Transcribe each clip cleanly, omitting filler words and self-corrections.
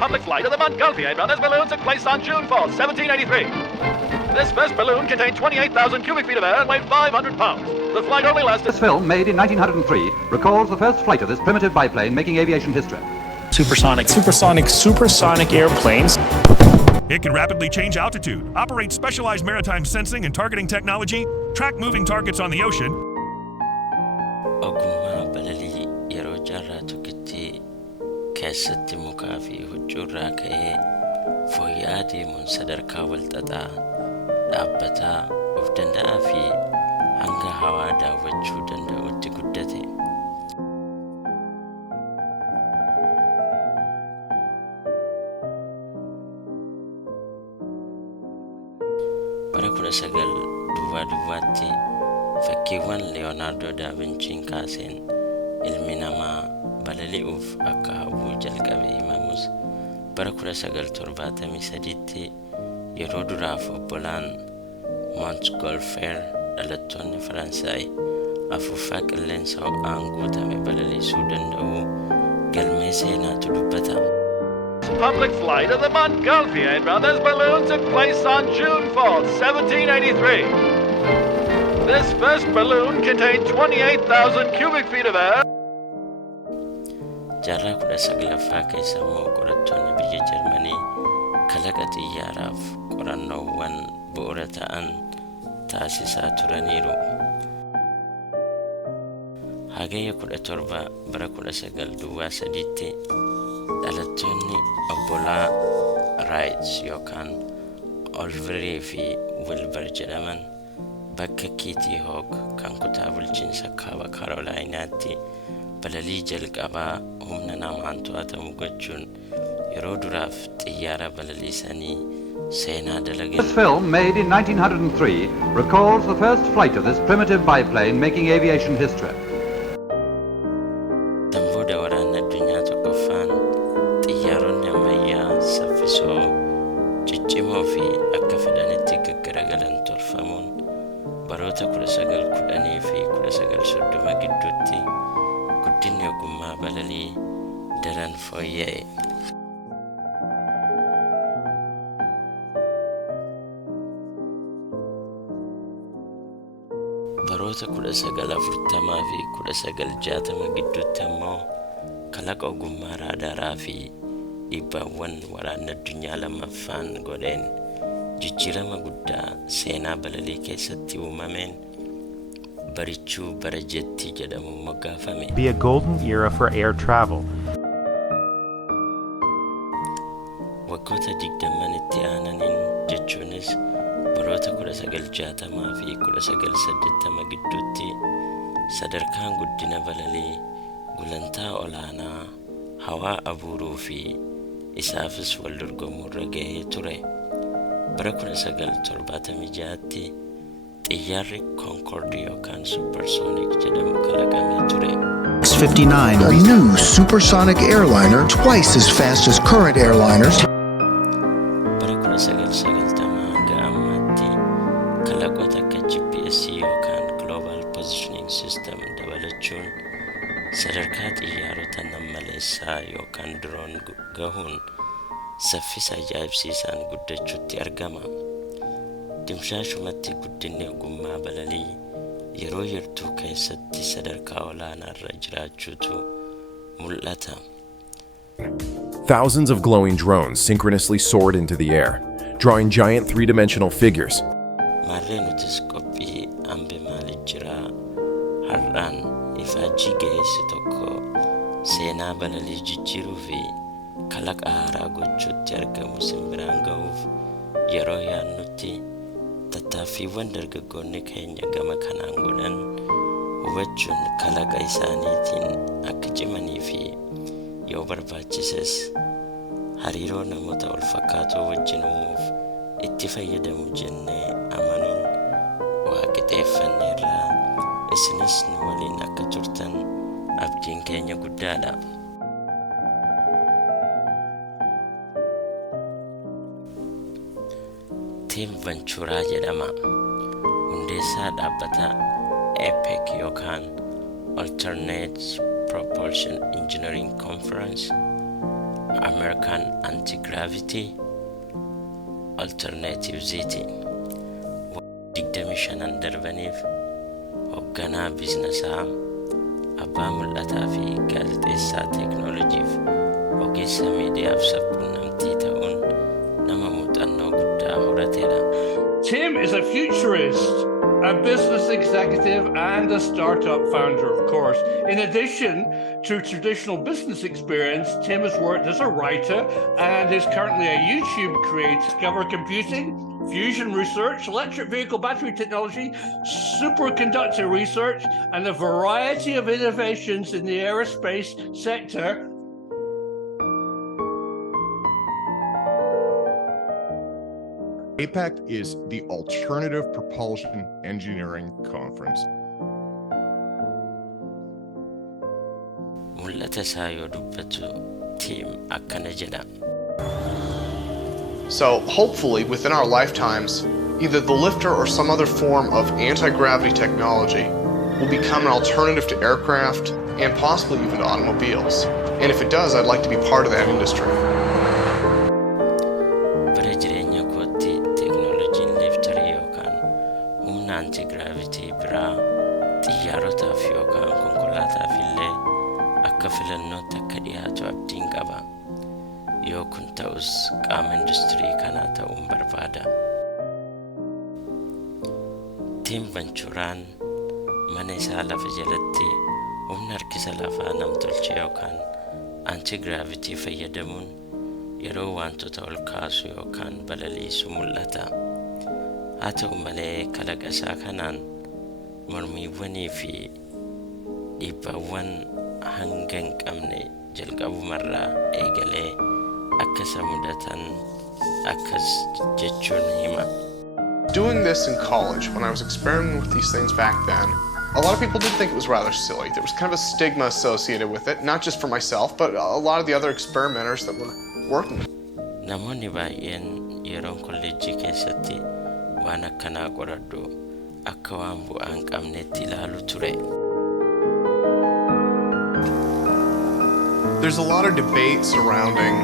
public flight of the Montgolfier brothers balloon took place on June 4th, 1783. This first balloon contained 28,000 cubic feet of air and weighed 500 pounds. The flight only lasted... This film, made in 1903, recalls the first flight of this primitive biplane making aviation history. Supersonic airplanes. It can rapidly change altitude, operate specialized maritime sensing and targeting technology, track moving targets on the ocean. Ogummaa balalii yeroo jaarraa tokkitti keessatti mukaa fi huccuurraa ka'ee fooyya'aa deemuun sadarkaa walxaxaa dhaabbataa of danda'aa fi hanga hawaa daawwachuu danda'utti guddate. Bara 1900 fakkiiwwan Leonardo da Vinciin kaaseen ilmi namaa balali'uuf akka hawwuu jalqabe himamus bara 1973 yeroo duraaf obbolaan Montgolfier dhalattoonni Faransaay afuuffaa qilleensa ho'aan guutame balaliisuu danda'u galmee seenaatu dubbata. Public flight of the Montgolfier brothers balloon took place on June 4th, 1783. This first balloon contained 28,000 cubic feet of air. Jaarraa 19ffaa keessa immoo qorattoonni biyya Jarmanii kalaqa xiyyaaraaf qorannoowwan bu'uura ta'an taasisaa turaniiru. Hagayya 17 bara 1903tti dhalattoonni obbolaa Wright yookaan Oliver fi Wilbur jedhaman bakka Kitty Hawk kan kutaa bulchiinsa kaaba Carolinaatti balalii jalqabaa humna namaan to'atamu gochuun yeroo duraaf xiyyaara balaliisanii seenaa dalagan. This film, made in 1903, recalls the first flight of this primitive biplane making aviation history. Booda waraanni addunyaa tokkoffaan xiyyaaronni ammayyaa saffisoo ciccimoo fi akka fedhanitti gaggaragalan tolfamuun baroota 1910 fi 1930 gidduutti guddinni ogummaa balalii daran fooyya'e. Baroota 1940 fi 1960 gidduutti immoo kalaqa ogummaa raadaaraa fi dhiibbaawwan waraanni addunyaa lammaffaan godheen jijjiirama guddaa seenaa balalii keessatti uumameen barichuu bara jettii jedhamuun moggaafame. Be a golden era for air travel. Waggoota 20 itti aananiin jechuunis baroota 1960 fi 1980 gidduutti sadarkaan guddina balalii gulantaa olaanaa hawaa abuuruu fi isaafis wal dorgomuurra gahee ture. Bara 1976tti xiyyaarri Concorde yookaan supersonic jedhamu kalaqamee ture. 59, a new supersonic airliner twice as fast as current airliners. Bara 1990 hanga ammaatti kalaqoota akka GPS yookaan Global Positioning System dabalachuun sadarkaa xiyyaarota nammaleessaa yookaan drone gahuun saffisa ajaa'ibsiisaan guddachuutti argama. Dimshaashumatti guddinni ogummaa balalii yeroo yartuu keessatti sadarkaa olaanaarra jiraachuutu mul'ata. Thousands of glowing drones synchronously soared into the air, drawing giant three-dimensional figures. Maarree nutis qophii Ambi Maali Jiraa har'aan ifaajjii ga'eessi tokko seenaa balalii jijjiiruu fi kalaqa haaraa gochuutti argamu simbiraan ga'uuf yeroo yaannutti tattaaffiiwwan dargaggoonni keenya gama kanaan godhan hubachuun kalaqa isaaniitiin akka cimanii fi yoo barbaachises hariiroo namoota wal fakkaatoo wajjin uumuuf itti fayyadamu jennee amanuun waaqixeeffanneerra. Isinis nu waliin akka turtan abdiin keenya guddaadha. Tim Ventura jedhama. Hundeessaa dhaabbata EPEC yookaan Alternate Propulsion Engineering Conference American antigravity alternatives-iti. digdamishanan darbaniif hoogganaa biizinasaa abbaa mul'ataa fi gaazexeessaa teeknooloojiif ogeessa miidiyaaf sabquunnamtii ta'uun nama muuxannoo guddaa horateedha. Tim is a futurist, a business executive, and a startup founder, of course. In addition to traditional business experience, Tim has worked as a writer and is currently a YouTube creator. Discover computing, fusion research, electric vehicle battery technology, superconductor research, and a variety of innovations in the aerospace sector. APEC is the Alternative Propulsion Engineering Conference. mul'ata isaa yoo dubbatu Tim akkana jedha. So hopefully within our lifetimes, either the lifter or some other form of anti-gravity technology will become an alternative to aircraft and possibly even to automobiles. And if it does, I'd like to be part of that industry. bara jireenya kootti teeknooloojiin liftarii yookaan humna antigravity biraa xiyyaarotaaf yookaan konkolaataaf illee akka filannootti akka dhiyaatu abdiin qaba. yoo kun ta'us qaama industirii kanaa ta'uun barbaada. Tim Venturaan mana isaa lafa jalatti humna harkisa lafaa namtolchee yookaan antigravity fayyadamuun yeroo wantoota ol kaasu yookaan balaliisu mul'ata. haa ta'u malee kalaqa isaa kanaan mormiiwwanii fi dhiibbaawwan hanga hin qabne jalqabumarraa eegalee akka isa mudatan akkas jechuun hima. Doing this in college, when I was experimenting with these things back then, a lot of people did think it was rather silly. There was kind of a stigma associated with it, not just for myself, but a lot of the other experimenters that were working with it. namoonni baay'een yeroon kolleejjii keessatti waan akkanaa qoradhu akka waan bu'aa hin qabneetti ilaalu ture. There's a lot of debate surrounding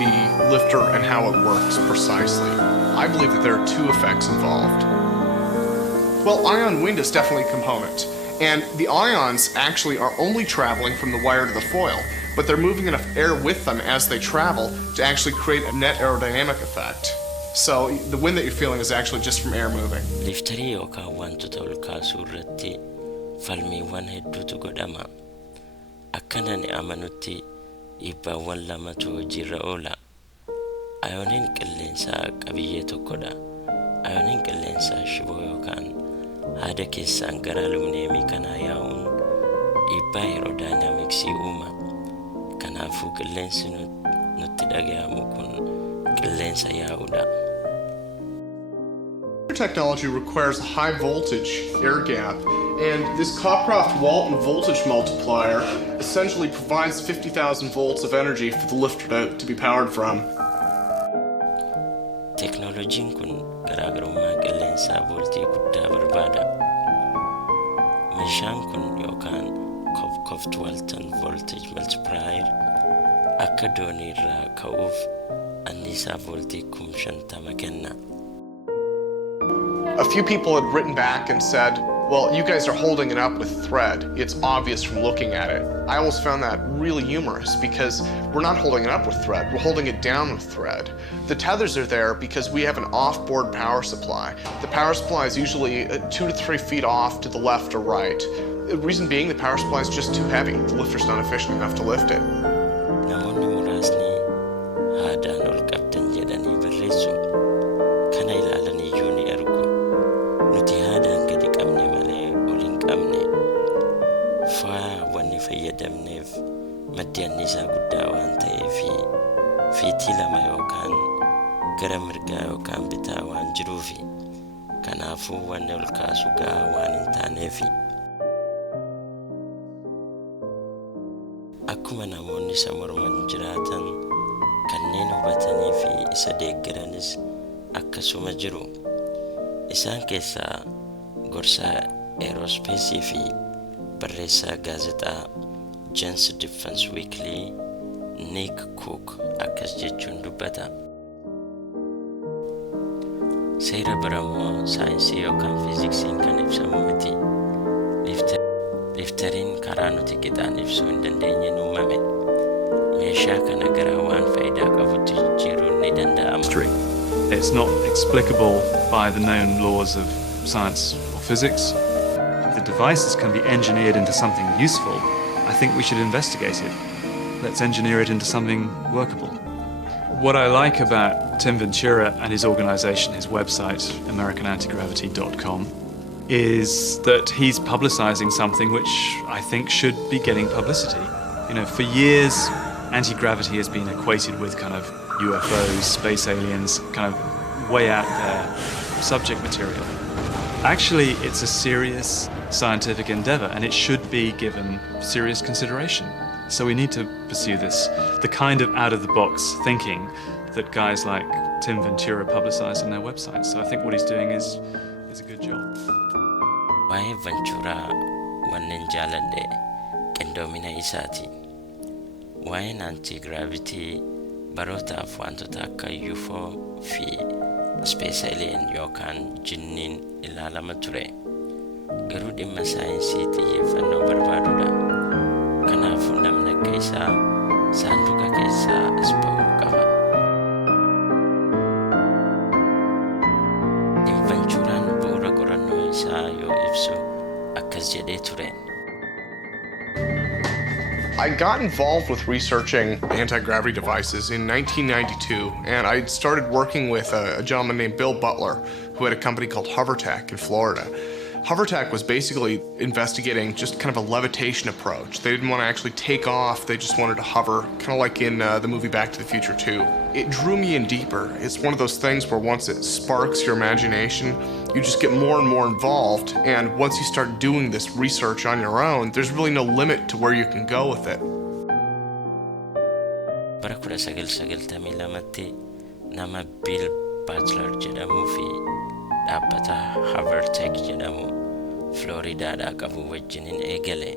the lifter and how it works precisely. I believe that there are two effects involved. Well, ion wind is definitely a component, and the ions actually are only traveling from the wire to the foil, but they're moving enough air with them as they travel to actually create a net aerodynamic effect. So the wind that you're feeling is actually just from air moving. liftarii yookaan wantoota ol kaasuu irratti falmiiwwan hedduutu godhama. akkana ni amanutti dhiibbaawwan lamatu hojiirra oola. ayooniin qilleensaa qabiyyee tokkodha. ayooniin qilleensaa shiboo yookaan haada keessaan gara alumineemii kanaa yaa'uun dhiibbaa aerodynamicsii uuma. kanaafuu qilleensi nutti dhagayamu kun qilleensa yaa'uudha. Technology requires a high voltage air gap, and this Cockcroft-Walton voltage multiplier essentially provides 50,000 volts of energy for the lifter to be powered from. Teknooloojiin kun garaagarummaa qilleensaa voltii guddaa barbaada. meeshaan kun yookaan Cockcroft-Walton voltage multiplier akka doonii irraa ka'uuf anniisaa voltii 50,000 kenna. A few people had written back and said, well, you guys are holding it up with thread. It's obvious from looking at it. I always found that really humorous because we're not holding it up with thread, we're holding it down with thread. The tethers are there because we have an off-board power supply. The power supply is usually 2 to 3 feet off to the left or right. The reason being the power supply is just too heavy. The lifter's not efficient enough to lift it. namoonni muraasni haadaan ol qabdan jedhanii barreessu. kana ilaalanii iyyuu ni argu. nuti haadaan gadi qabne malee ol hin qabne. faa wanni fayyadamneef maddi anniisaa guddaa waan ta'eefi fiitii lama yookaan gara mirgaa yookaan bitaa waan jiruufi kanaafuu wanni ol kaasu gahaa waan hin taaneefi. akkuma namoonni isa morman jiraatan kanneen hubatanii fi isa deeggaranis akkasuma jiru. isaan keessaa gorsaa aerospace fi barreessaa gaazexaa Defense Weekly Nick Cook akkas jechuun dubbata. Seera biramoo saayinsii yookaan fiiziksiin kan ibsamu miti. Liftariin karaa nuti qixaan ibsuu hin dandeenyeen uumame. Meeshaa kana gara waan faayidaa qabutti jijjiiruun ni danda'ama. It's not explicable by the known laws of science or physics. If the devices can be engineered into something useful, I think we should investigate it. Let's engineer it into something workable. What I like about Tim Ventura and his organization, his website, AmericanAntigravity.com, is that he's publicizing something which I think should be getting publicity. You know, for years, anti-gravity has been equated with kind of UFOs, space aliens, kind of way out there subject material. Actually, it's a serious scientific endeavor and it should be given serious consideration. So we need to pursue this, the kind of out-of-the-box thinking that guys like Tim Ventura publicize on their website. So I think what he's doing is a good job. Waa'ee Ventura wanneen jaaladhe qindoomina isaati. Waa'een antigravity barootaaf wantoota akka UFO fi space alien yookaan jinniin ilaalama ture. Garuu dhimma saayinsii xiyyeeffannoo barbaadudha. Kanaafuu namni akka isaa saanduqa keessaa as ba'uu qaba. Tim Venturaan bu'uura qorannoo isaa yoo ibsu akkas jedhee ture. I got involved with researching anti-gravity devices in 1992, and I started working with a gentleman named Bill Butler, who had a company called Hovertech in Florida. Hovertech was basically investigating just kind of a levitation approach. They didn't want to actually take off, they just wanted to hover, kind of like in the movie Back to the Future 2. It drew me in deeper. It's one of those things where once it sparks your imagination, you just get more and more involved, and once you start doing this research on your own, there's really no limit to where you can go with it. Bara 1992tti nama Bill Butler jedhamuu fi dhaabbata Hovertech jedhamu Floridaadhaa qabu wajjiniin eegale.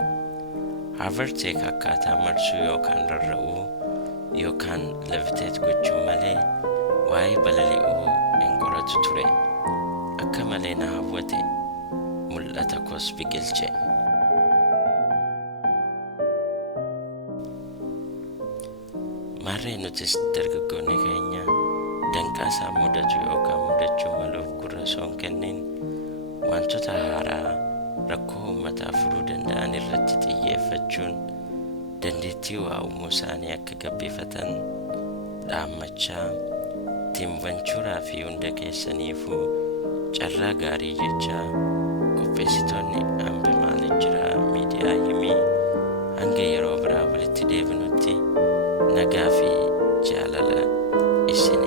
Hovertech akkaataa marsuu yookaan rarra'uu yookaan levitate gochuu malee waa'ee balali'uu hin qoratu ture. Akka malee na hawwate, mul'ata koos biqilche. Maarree nutis dargaggoonni keenya danqaa isaa mudatu yookaan mudachuu maluuf gurra soon kennin wantoota haaraa rakkoo uummataa furuu danda'an irratti xiyyeeffachuun dandeettii waa uumuu isaanii akka gabbifatan dhaammachaa Tim Venturaa fi hunda keessaniifuu carraa gaarii jechaa qopheessitoonni Ambi Maali Jira miidiyaa Himi hanga yeroo biraa walitti deebinutti nagaa fi jaalala isin